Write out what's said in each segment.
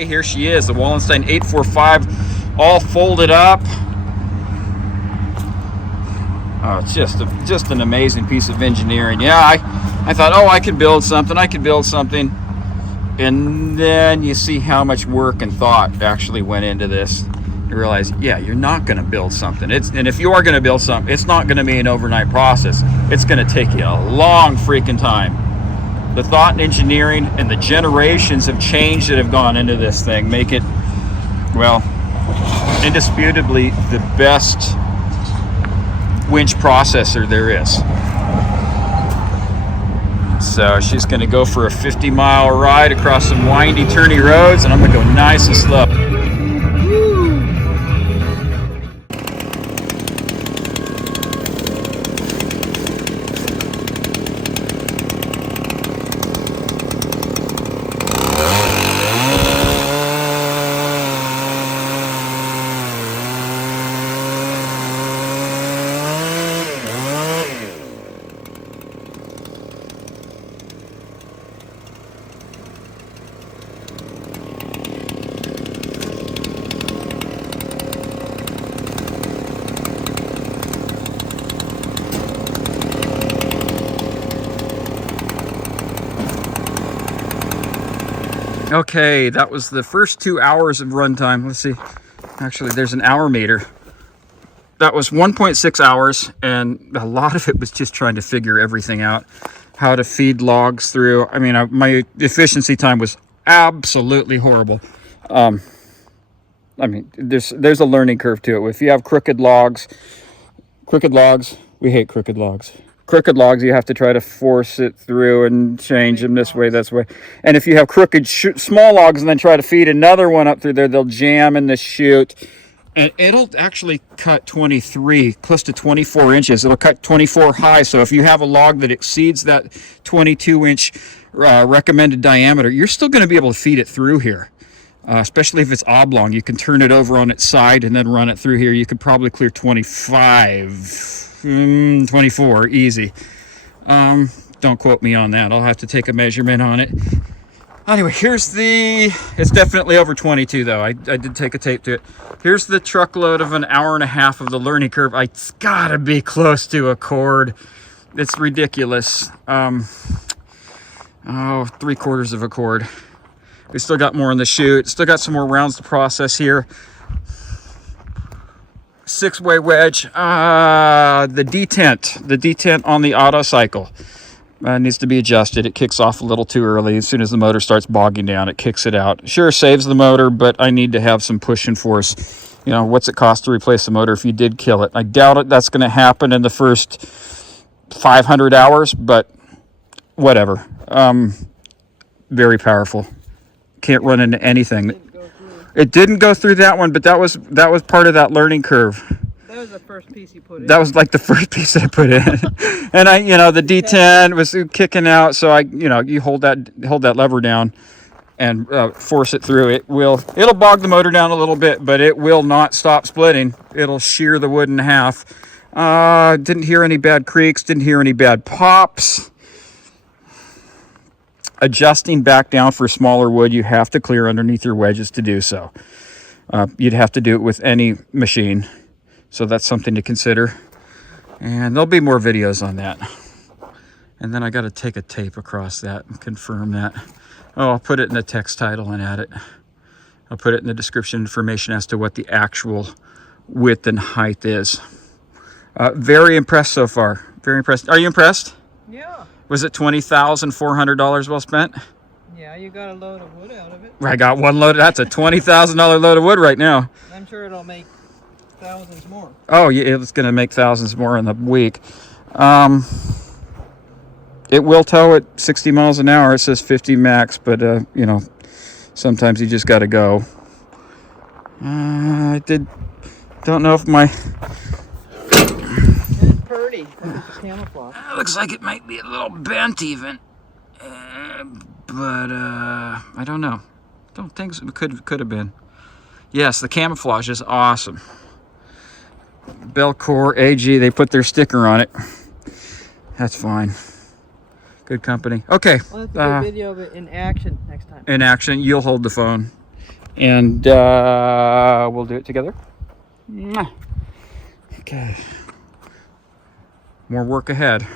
Okay, here she is, the Wallenstein 845, all folded up. Oh, it's just an amazing piece of engineering. Yeah, I thought, oh, I could build something. And then you see how much work and thought actually went into this. You realize, yeah, you're not going to build something. And if you are going to build something, it's not going to be an overnight process. It's going to take you a long freaking time. The thought and engineering and the generations of change that have gone into this thing make it, well, indisputably the best winch processor there is. So she's going to go for a 50-mile ride across some windy, turny roads, and I'm going to go nice and slow. Okay, that was the first 2 hours of runtime. Let's see. Actually, there's an hour meter. That was 1.6 hours, and a lot of it was just trying to figure everything out. How to feed logs through. I mean, my efficiency time was absolutely horrible. I mean, there's a learning curve to it. If you have crooked logs, we hate crooked logs. Crooked logs, you have to try to force it through and change them this way, this way. And if you have crooked small logs and then try to feed another one up through there, they'll jam in the chute. And it'll actually cut 23, close to 24 inches. It'll cut 24 high. So if you have a log that exceeds that 22-inch recommended diameter, you're still going to be able to feed it through here. Especially if it's oblong. You can turn it over on its side and then run it through here. You could probably clear 24 easy. Don't quote me on that. I'll have to take a measurement on it. Anyway, it's definitely over 22 though. I did take a tape to it. Here's the truckload of an hour and a half of the learning curve. It's gotta be close to a chord. It's ridiculous. 3/4 of a chord. We still got more in the chute. Still got some more rounds to process here. 6-way wedge. The detent on the auto cycle needs to be adjusted. It kicks off a little too early. As soon as the motor starts bogging down, it kicks it out. Sure, saves the motor, but I need to have some push and force. You know, what's it cost to replace the motor if you did kill it? I doubt it. That's going to happen in the first 500 hours, but whatever. Very powerful. Can't run into anything. It didn't go through that one, but that was part of that learning curve. That was the first piece you put in. That was like the first piece that I put in. And the D10 was kicking out, so you hold that lever down and force it through. It'll bog the motor down a little bit, but it will not stop splitting. It'll shear the wood in half. Didn't hear any bad creaks, didn't hear any bad pops. Adjusting back down for smaller wood, you have to clear underneath your wedges to do so. You'd have to do it with any machine. So that's something to consider. And there'll be more videos on that. And then I got to take a tape across that and confirm that. Oh, I'll put it in the text title and add it. I'll put it in the description information as to what the actual width and height is. Very impressed so far. Very impressed. Are you impressed? Yeah. Was it $20,400 well spent? Yeah, you got a load of wood out of it. I got one load. That's a $20,000 load of wood right now. I'm sure it'll make thousands more. Oh, yeah, it's going to make thousands more in the week. It will tow at 60 miles an hour. It says 50 max, but, sometimes you just got to go. Don't know if my... It's pretty. It's camouflage. Looks like it might be a little bent even. But I don't know. Don't think so. It could have been. Yes, the camouflage is awesome. Belcore AG, they put their sticker on it. That's fine. Good company. Okay. Well, let's do a video of it in action next time. In action, you'll hold the phone. and we'll do it together. Mwah. Okay, more work ahead.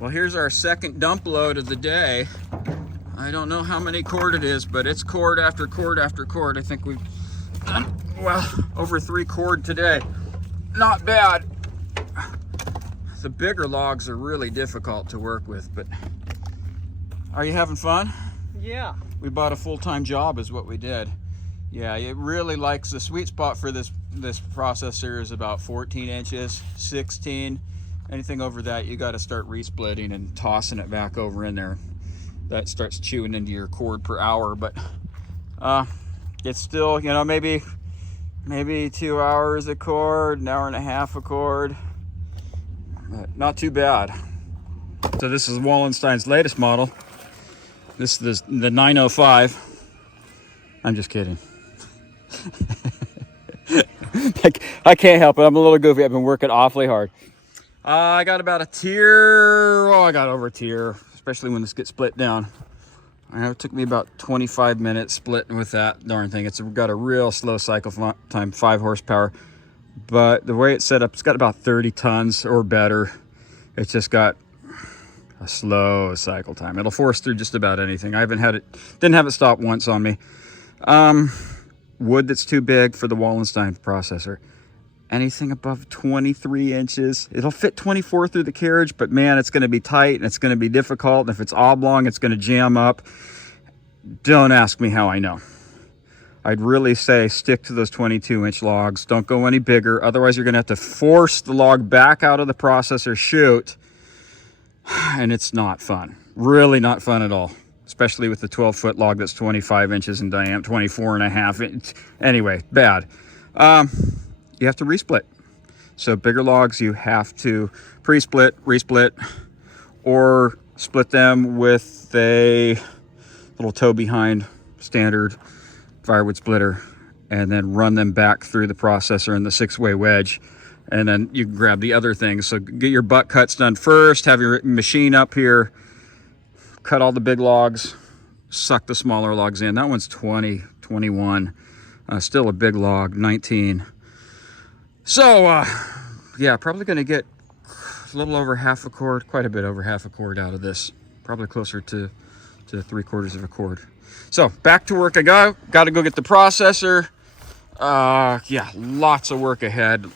Well, here's our second dump load of the day. I don't know how many cord it is, but it's cord after cord after cord. I think we've done, well, over 3 cord today. Not bad. The bigger logs are really difficult to work with, but are you having fun? Yeah. We bought a full-time job is what we did. Yeah, it really likes, the sweet spot for this processor is about 14 inches, 16. Anything over that, you got to start resplitting and tossing it back over in there. That starts chewing into your cord per hour, but it's still, you know, maybe 2 hours a cord, an hour and a half a cord. But not too bad. So this is Wallenstein's latest model. This is the 905. I'm just kidding. I can't help it. I'm a little goofy. I've been working awfully hard. I got about a tier. Oh, I got over a tier, especially when this gets split down. It took me about 25 minutes splitting with that darn thing. It's got a real slow cycle time, 5 horsepower. But the way it's set up, it's got about 30 tons or better. It's just got a slow cycle time. It'll force through just about anything. I haven't had it, didn't have it stop once on me. Wood that's too big for the Wallenstein processor. Anything above 23 inches. It'll fit 24 through the carriage, but man, it's going to be tight and it's going to be difficult. And if it's oblong, it's going to jam up. Don't ask me how I know. I'd really say stick to those 22-inch logs. Don't go any bigger. Otherwise, you're going to have to force the log back out of the processor chute. And it's not fun. Really not fun at all. Especially with the 12-foot log that's 25 inches in diameter, 24 and a half. Anyway, bad. You have to resplit. So bigger logs, you have to pre-split, resplit, or split them with a little toe behind standard firewood splitter, and then run them back through the processor in the 6-way wedge. And then you can grab the other things. So get your butt cuts done first, have your machine up here, cut all the big logs, suck the smaller logs in. That one's 20, 21. Still a big log, 19. So, yeah, probably going to get a little over half a cord, quite a bit over half a cord out of this. Probably closer to 3/4 of a cord. So, back to work I go. Got to go get the processor. Yeah, lots of work ahead.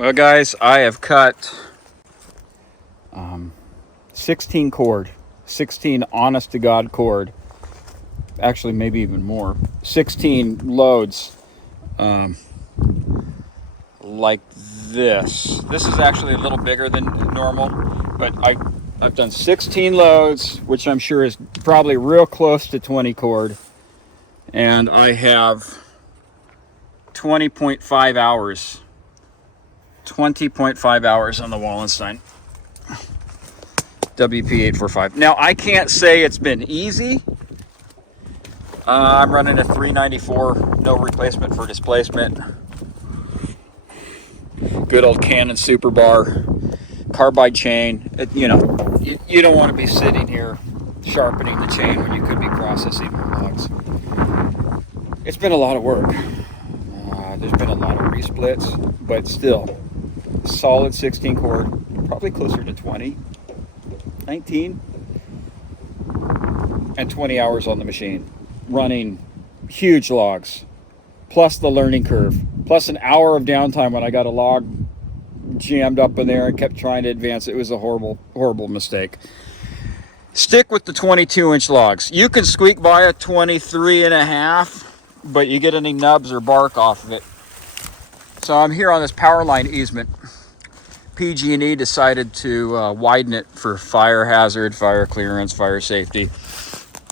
Well, guys, I have cut 16 cord, 16 honest to God cord, actually maybe even more, 16 loads like this. This is actually a little bigger than normal, but I've done 16 loads, which I'm sure is probably real close to 20 cord, and I have 20.5 hours. 20.5 hours on the Wallenstein WP845. Now, I can't say it's been easy. I'm running a 394, no replacement for displacement. Good old Canon Super Bar, carbide chain. You know, you don't want to be sitting here sharpening the chain when you could be processing logs. It's been a lot of work. There's been a lot of resplits, but still, solid 16 cord, probably closer to 20, 19, and 20 hours on the machine, running huge logs, plus the learning curve, plus an hour of downtime when I got a log jammed up in there and kept trying to advance. It was a horrible, horrible mistake. Stick with the 22-inch logs. You can squeak by a 23.5, but you get any nubs or bark off of it. So I'm here on this power line easement. PG&E decided to widen it for fire hazard, fire clearance, fire safety,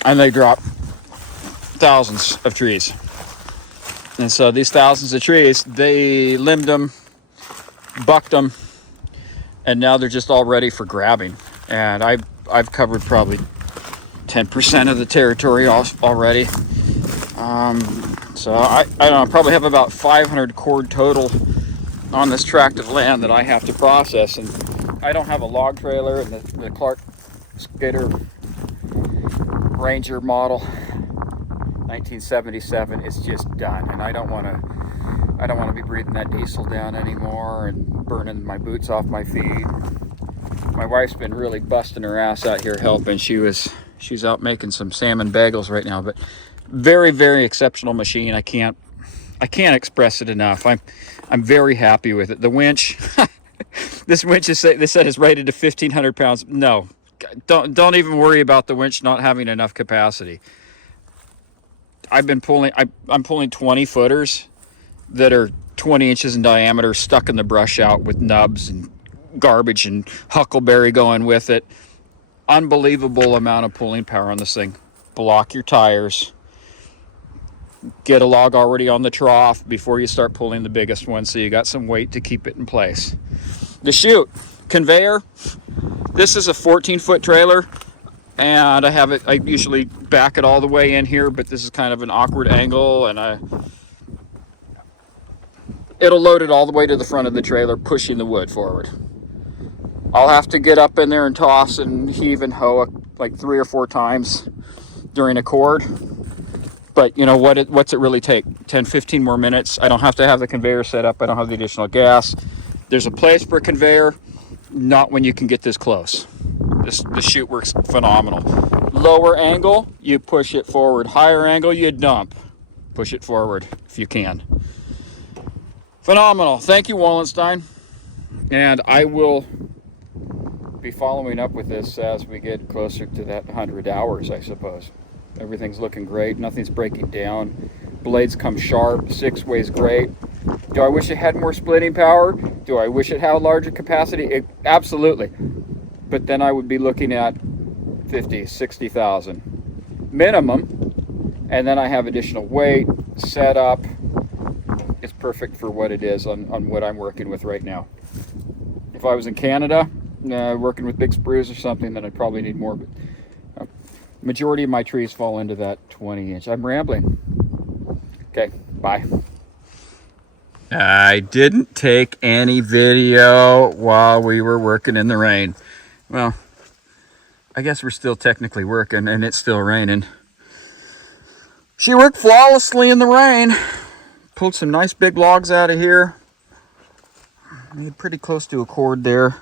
and they dropped thousands of trees. And so these thousands of trees, they limbed them, bucked them, and now they're just all ready for grabbing. And I've covered probably 10% of the territory already. So I don't know, I probably have about 500 cord total on this tract of land that I have to process, and I don't have a log trailer, and the Clark Skater Ranger model 1977 is just done, and I don't want to be breathing that diesel down anymore and burning my boots off my feet. My wife's been really busting her ass out here helping. She's out making some salmon bagels right now, but very, very exceptional machine. I can't express it enough. I'm very happy with it. The winch, this winch they said is rated to 1,500 pounds. No, don't even worry about the winch not having enough capacity. I'm pulling 20 footers that are 20 inches in diameter, stuck in the brush out with nubs and garbage and huckleberry going with it. Unbelievable amount of pulling power on this thing. Block your tires. Get a log already on the trough before you start pulling the biggest one, so you got some weight to keep it in place. The chute conveyor, this is a 14-foot trailer, and I usually back it all the way in here, but this is kind of an awkward angle, and it'll load it all the way to the front of the trailer, pushing the wood forward. I'll have to get up in there and toss and heave and hoe like 3 or 4 times during a cord. But you know, what's it really take? 10, 15 more minutes. I don't have to have the conveyor set up. I don't have the additional gas. There's a place for a conveyor, not when you can get this close. The chute works phenomenal. Lower angle, you push it forward. Higher angle, you dump. Push it forward if you can. Phenomenal. Thank you, Wallenstein. And I will be following up with this as we get closer to that 100 hours, I suppose. Everything's looking great. Nothing's breaking down. Blades come sharp. 6-way's great. Do I wish it had more splitting power? Do I wish it had a larger capacity? Absolutely. But then I would be looking at 50, 60,000 minimum. And then I have additional weight, setup. It's perfect for what it is on what I'm working with right now. If I was in Canada, working with big spruce or something, then I'd probably need more. But majority of my trees fall into that 20-inch. I'm rambling. Okay, bye. I didn't take any video while we were working in the rain. Well, I guess we're still technically working and it's still raining. She worked flawlessly in the rain. Pulled some nice big logs out of here. Made pretty close to a cord there.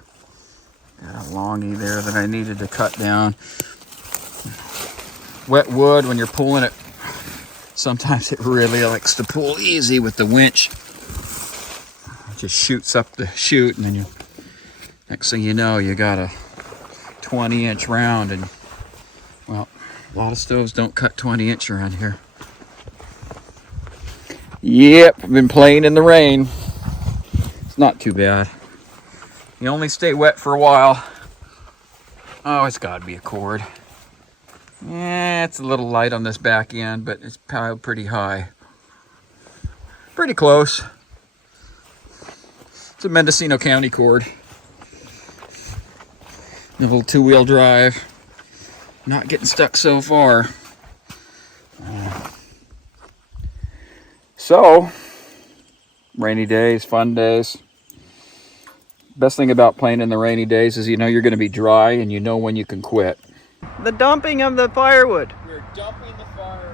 Got a longie there that I needed to cut down. Wet wood, when you're pulling it, sometimes it really likes to pull easy with the winch. It just shoots up the chute, and then next thing you know, you got a 20-inch round. And well, a lot of stoves don't cut 20-inch around here. Yep, I've been playing in the rain. It's not too bad. You only stay wet for a while. Oh, it's got to be a cord. Yeah, it's a little light on this back end, but it's piled pretty high. Pretty close. It's a Mendocino County cord. A little two-wheel drive. Not getting stuck so far. So, rainy days, fun days. Best thing about playing in the rainy days is you know you're going to be dry and you know when you can quit. The dumping of the firewood. We're dumping the firewood.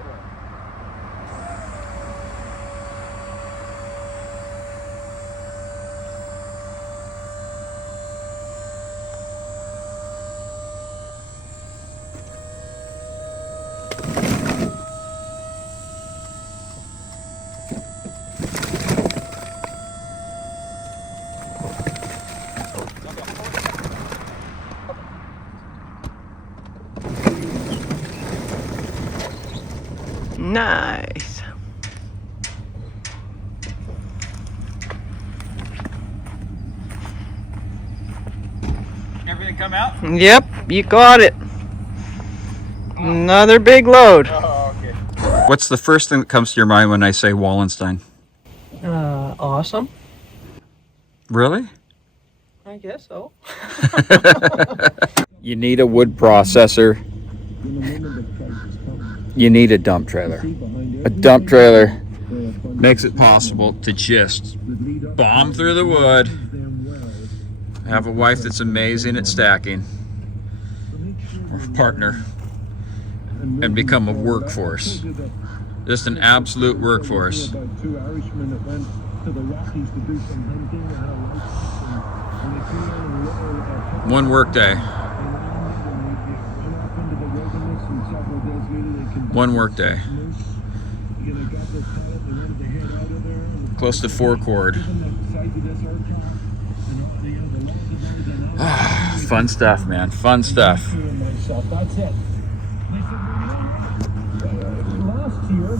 Nice. Everything come out? Yep, you got it. Another big load. Oh, okay. What's the first thing that comes to your mind when I say Wallenstein? Awesome. Really? I guess so. You need a wood processor. You need a dump trailer. A dump trailer makes it possible to just bomb through the wood. I have a wife that's amazing at stacking, or partner, and become a workforce. Just an absolute workforce. One work day. One work day. Close to 4 cord. Fun stuff, man. Fun stuff. That's it. Last year,